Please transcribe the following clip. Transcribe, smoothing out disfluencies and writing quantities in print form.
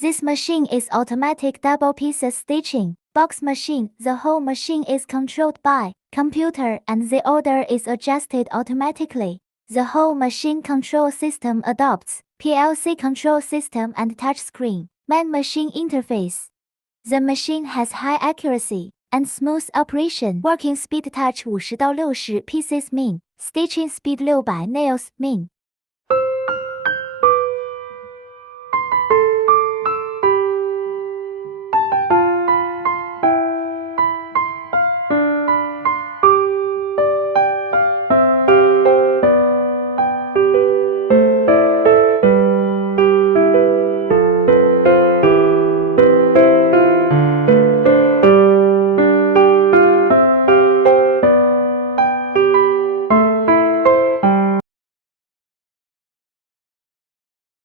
This machine is automatic double pieces stitching. Box machine. The whole machine is controlled by computer and the order is adjusted automatically. The whole machine control system adopts PLC control system and touchscreen. Man-machine interface. The machine has high accuracy and smooth operation. Working speed touch 50到60 pieces min. Stitching speed 600 nails min.